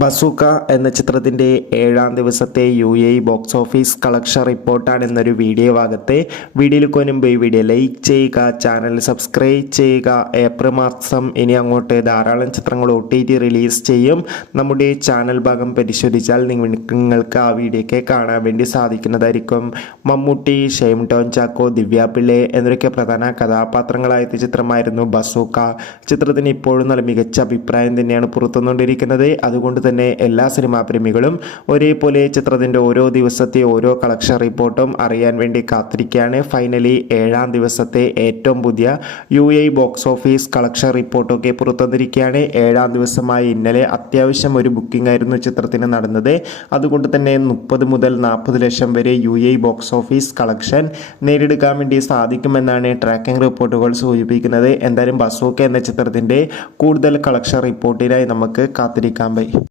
Bazooka എന്ന ചിത്രത്തിൻ്റെ 7-ാം ദിവസത്തെ ബോക്സ് ഓഫീസ് കളക്ഷൻ റിപ്പോർട്ടാണ് എന്നൊരു വീഡിയോ ഭാഗത്ത്. വീഡിയോയിലേക്ക് മുൻപ് ഈ വീഡിയോ ലൈക്ക് ചെയ്യുക, ചാനൽ സബ്സ്ക്രൈബ് ചെയ്യുക. ഏപ്രിൽ മാസം ഇനി അങ്ങോട്ട് ധാരാളം ചിത്രങ്ങൾ OTT റിലീസ് ചെയ്യും. നമ്മുടെ ചാനൽ ഭാഗം പരിശോധിച്ചാൽ നിങ്ങൾക്ക് ആ വീഡിയോയ്ക്ക് കാണാൻ വേണ്ടി സാധിക്കുന്നതായിരിക്കും. മമ്മൂട്ടി, ഷൈൻ ടോം ചാക്കോ, ദിവ്യ പിള്ളെ എന്നൊക്കെ പ്രധാന കഥാപാത്രങ്ങളായ ചിത്രമായിരുന്നു ബസൂക്ക. ചിത്രത്തിന് ഇപ്പോഴും നല്ല മികച്ച അഭിപ്രായം തന്നെയാണ് പുറത്തുകൊണ്ടിരിക്കുന്നത്. അതുകൊണ്ട് തന്നെ എല്ലാ സിനിമാ പ്രേമികളും ഒരേപോലെ ചിത്രത്തിൻ്റെ ഓരോ ദിവസത്തെ ഓരോ കളക്ഷൻ റിപ്പോർട്ടും അറിയാൻ വേണ്ടി കാത്തിരിക്കുകയാണ്. ഫൈനലി 7-ാം ദിവസത്തെ ഏറ്റവും പുതിയ ബോക്സ് ഓഫീസ് കളക്ഷൻ റിപ്പോർട്ടൊക്കെ പുറത്തുവന്നിരിക്കുകയാണ്. 7-ാം ദിവസമായി ഇന്നലെ അത്യാവശ്യം ഒരു ബുക്കിംഗ് ആയിരുന്നു ചിത്രത്തിന് നടന്നത്. അതുകൊണ്ട് തന്നെ 30 മുതൽ 40 ലക്ഷം വരെ ബോക്സ് ഓഫീസ് കളക്ഷൻ നേടിയെടുക്കാൻ വേണ്ടി സാധിക്കുമെന്നാണ് ട്രാക്കിംഗ് റിപ്പോർട്ടുകൾ സൂചിപ്പിക്കുന്നത്. എന്തായാലും ബസൂക്ക എന്ന ചിത്രത്തിൻ്റെ കൂടുതൽ കളക്ഷൻ റിപ്പോർട്ടിനായി നമുക്ക് കാത്തിരിക്കാം.